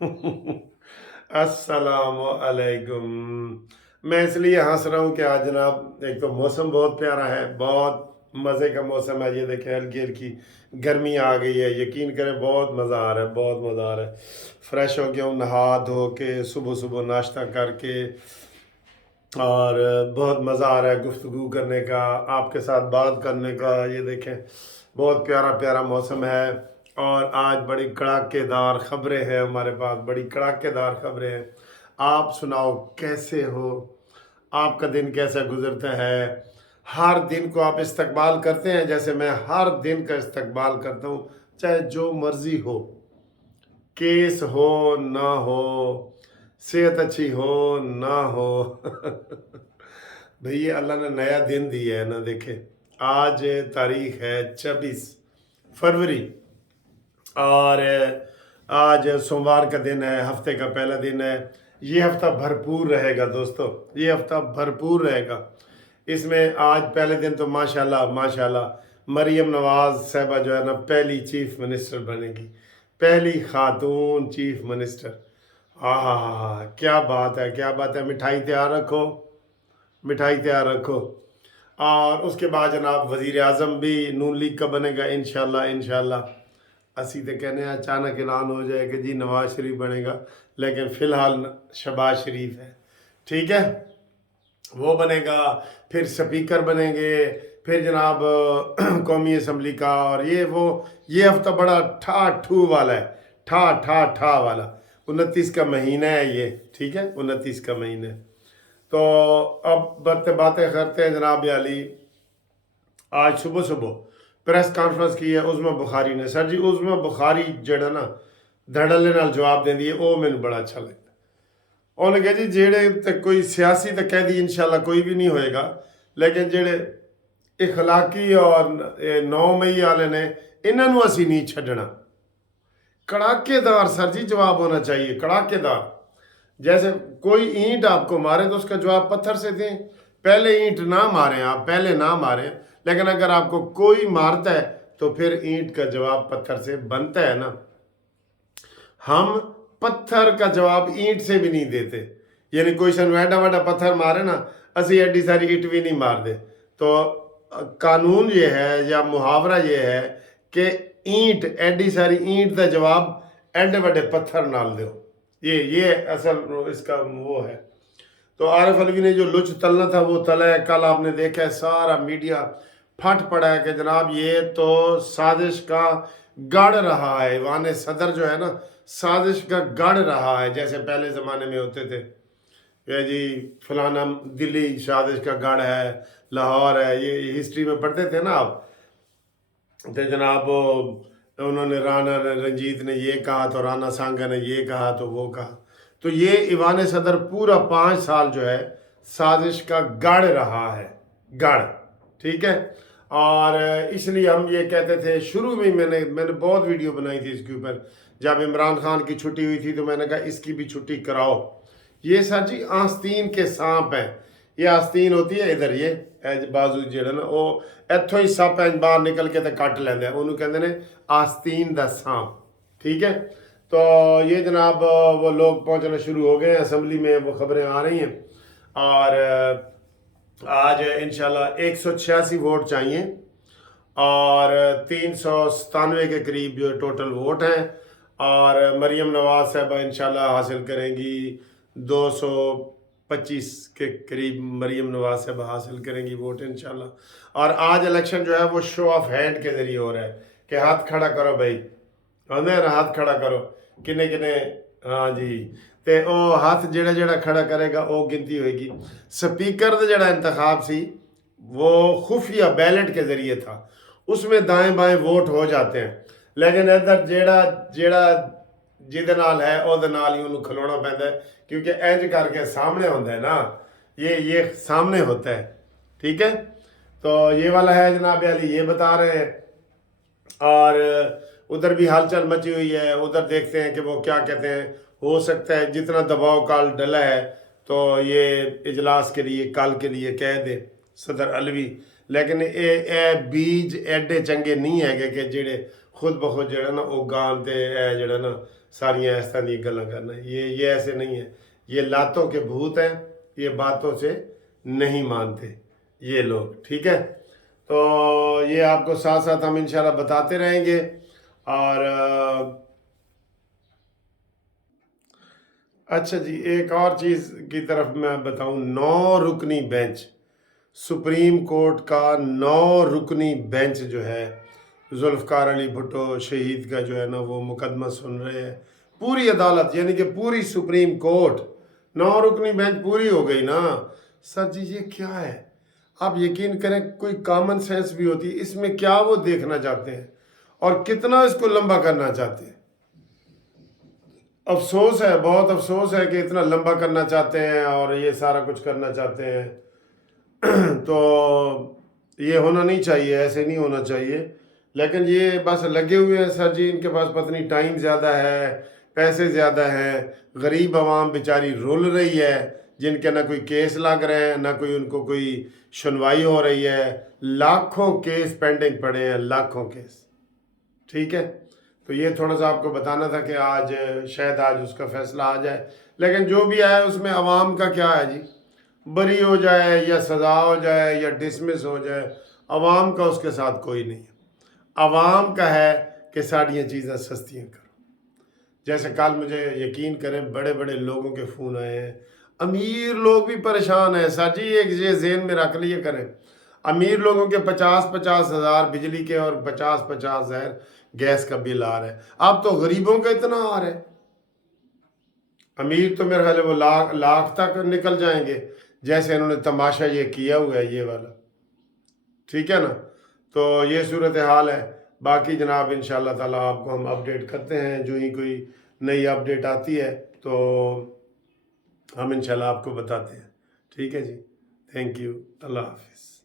अस्सलाम वालेकुम। मैं इसलिए हंस रहा हूँ कि आज जनाब एक तो मौसम बहुत प्यारा है, बहुत मज़े का मौसम है। ये देखें हल्की हल्की गर्मी आ गई है, यकीन करें बहुत मज़ा आ रहा है, बहुत मज़ा आ रहा है। फ्रेश हो गया हूँ, नहा धो के सुबह सुबह नाश्ता करके, और बहुत मज़ा आ रहा है गुफ्तगू करने का, आपके साथ बात करने का। ये देखें बहुत प्यारा प्यारा मौसम है। और आज बड़ी कड़ाकेदार ख़बरें हैं हमारे पास, बड़ी कड़ाकेदार ख़बरें हैं। आप सुनाओ कैसे हो, आपका दिन कैसा गुजरता है? हर दिन को आप इस्तकबाल करते हैं जैसे मैं हर दिन का इस्तकबाल करता हूँ, चाहे जो मर्ज़ी हो, केस हो ना हो, सेहत अच्छी हो ना हो। भैया अल्लाह ने नया दिन दिया है ना। देखे आज तारीख है 26 फरवरी, और आज सोमवार का दिन है, हफ्ते का पहला दिन है। ये हफ्ता भरपूर रहेगा दोस्तों, ये हफ्ता भरपूर रहेगा। इसमें आज पहले दिन तो माशाल्लाह माशाल्लाह मरीम नवाज साहबा जो है ना पहली चीफ मिनिस्टर बनेगी, पहली खातून चीफ मिनिस्टर। हाँ हाँ हाँ हाँ, क्या बात है, क्या बात है। मिठाई तैयार रखो, मिठाई तैयार रखो। और उसके बाद जनाब वज़ीर आज़म भी नून लीग का बनेगा इंशाल्लाह इंशाल्लाह। असी तो कहने अचानक ऐलान हो जाए कि जी नवाज शरीफ बनेगा, लेकिन फ़िलहाल शहबाज शरीफ है, ठीक है, वो बनेगा। फिर स्पीकर बनेंगे, फिर जनाब कौमी असम्बली का। और ये वो ये हफ्ता बड़ा ठा ठू वाला है, ठा ठा ठा वाला। 29 का महीना है ये, ठीक है, 29 का महीना है। तो अब बातें बातें करते हैं जनाब अली। आज सुबह सुबह प्रेस कॉन्फ्रेंस की है उस्मा बुखारी ने। सर जी उस्मा बुखारी जड़ा ना धड़ल्ले नाल जवाब देंदी है, वो मैंने बड़ा अच्छा लगता। उन्होंने कहा जी जेड़े ते कोई सियासी तो कह दी इंशाल्लाह कोई भी नहीं होएगा, लेकिन जेड़े इखलाकी और 9 मई वाले ने इन्हों असी नहीं छड़ना। कड़ाकेदार सर जी जवाब होना चाहिए, कड़ाकेदार। जैसे कोई ईंट आपको मारे तो उसका जवाब पत्थर से दें। पहले ईंट ना मारें आप, पहले ना मारें, लेकिन अगर आपको कोई मारता है तो फिर ईंट का जवाब पत्थर से बनता है ना। हम पत्थर का जवाब ईंट से भी नहीं देते, यानी कोई सन वाडा वाडा पत्थर मारे ना, असी एडी सारी ईंट भी नहीं मार दे। तो कानून ये है या मुहावरा ये है कि ईंट एडी सारी ईंट का जवाब एडे बड़े पत्थर नाल दो। ये असल इसका वो है। तो आरिफ अलवी ने जो लुच तलना था वो तला है। कल आपने देखा है सारा मीडिया फट पड़ा है कि जनाब ये तो साजिश का गढ़ रहा है। ईवान सदर जो है ना साजिश का गढ़ रहा है, जैसे पहले ज़माने में होते थे ये जी फलाना दिल्ली साजिश का गढ़ है, लाहौर है, ये हिस्ट्री में पढ़ते थे ना आप। तो जनाब उन्होंने राना रंजीत ने ये कहा तो राना सांगा ने ये कहा तो वो कहा। तो ये ईवान सदर पूरा 5 साल जो है साजिश का गढ़ रहा है, गढ़, ठीक है। और इसलिए हम ये कहते थे शुरू में, मैंने बहुत वीडियो बनाई थी इसके ऊपर। जब इमरान खान की छुट्टी हुई थी तो मैंने कहा इसकी भी छुट्टी कराओ। ये सर जी आस्तीन के सांप हैं। ये आस्तीन होती है इधर, ये बाजू जेड़ा ना वो इत्थों ही सप बाहर निकल के तो कट लेंदे, उन्होंने कहते हैं आस्तीन दा सांप, ठीक है। तो ये जनाब वो लोग पहुंचना शुरू हो गए हैं असम्बली में, वो खबरें आ रही हैं। और आज इंशाल्लाह 186 वोट चाहिए और 397 के करीब जो टोटल वोट हैं। और मरीम नवाज साहबा इंशाल्लाह हासिल करेंगी 225 के करीब। मरीम नवाज साहबा हासिल करेंगी वोट इंशाल्लाह। और आज इलेक्शन जो है वो शो ऑफ हैंड के ज़रिए हो रहा है कि हाथ खड़ा करो भाई, आंदे ना हाथ खड़ा करो किने किने। हाँ जी, तो वो हाथ जेड़ा जेड़ा खड़ा करेगा वो गिनती होएगी। स्पीकर का जड़ा इंतखाब सी वो खुफिया बैलेट के ज़रिए था, उसमें दाएं बाएं वोट हो जाते हैं, लेकिन इधर जेड़ा जेड़ा जिदे नाल है ਉਹਦੇ ਨਾਲ ही उन्होंने खलोना पैदा है, क्योंकि इंज करके सामने होता है ना, ये सामने होता है, ठीक है। तो ये वाला है जनाब अली, ये बता रहे हैं। और उधर भी हलचल मची हुई है, उधर देखते हैं कि वो क्या कहते हैं। हो सकता है जितना दबाव कल डला है तो ये इजलास के लिए कल के लिए कह दे सदर अलवी, लेकिन ये बीज एडे चंगे नहीं है कि जेड़े खुद बखुद जड़ा ना वो गानते है जड़ा ना सारियां इस तरह दी गल्लां करना, ये ऐसे नहीं है। ये लातों के भूत हैं, ये बातों से नहीं मानते ये लोग, ठीक है। तो ये आपको साथ साथ हम इंशाल्लाह बताते रहेंगे। और अच्छा जी, एक और चीज़ की तरफ मैं बताऊं, 9 रुकनी बेंच, सुप्रीम कोर्ट का 9 रुकनी बेंच जो है, जुल्फ़कार अली भुट्टो शहीद का जो है ना वो मुकदमा सुन रहे हैं। पूरी अदालत यानी कि पूरी सुप्रीम कोर्ट 9 रुकनी बेंच पूरी हो गई ना। सर जी ये क्या है? आप यकीन करें कोई कॉमन सेंस भी होती है, इसमें क्या वो देखना चाहते हैं और कितना इसको लंबा करना चाहते हैं। अफसोस है, बहुत अफसोस है कि इतना लंबा करना चाहते हैं और ये सारा कुछ करना चाहते हैं। तो ये होना नहीं चाहिए, ऐसे नहीं होना चाहिए। लेकिन ये बस लगे हुए हैं सर जी, इनके पास पता नहीं टाइम ज़्यादा है, पैसे ज़्यादा हैं, गरीब आवाम बेचारी रुल रही है, जिनके ना कोई केस लग रहे हैं, ना कोई उनको कोई सुनवाई हो रही है। लाखों केस पेंडिंग पड़े हैं, लाखों केस, ठीक है। तो ये थोड़ा सा आपको बताना था कि आज शायद आज उसका फैसला आ जाए। लेकिन जो भी आए उसमें अवाम का क्या है जी, बरी हो जाए या सज़ा हो जाए या डिसमिस हो जाए, अवाम का उसके साथ कोई नहीं है। अवाम का है कि साड़ियाँ चीज़ें सस्तियाँ करो। जैसे कल मुझे यकीन करें बड़े बड़े लोगों के फ़ोन आए हैं, अमीर लोग भी परेशान हैं सर जी, एक ये ज़हन में रख लिए करें, अमीर लोगों के 50-50 हज़ार बिजली के और 50-50 हज़ार गैस का बिल आ रहा है। अब तो गरीबों का इतना आ रहा है, अमीर तो मेरे ख्याल है वो लाख लाख तक निकल जाएंगे, जैसे इन्होंने तमाशा ये किया हुआ है ये वाला, ठीक है ना। तो ये सूरत हाल है। बाकी जनाब इंशाल्लाह ताला आपको हम अपडेट करते हैं, जो ही कोई नई अपडेट आती है तो हम इंशाल्लाह आपको बताते हैं, ठीक है जी। थैंक यू, अल्लाह हाफिज़।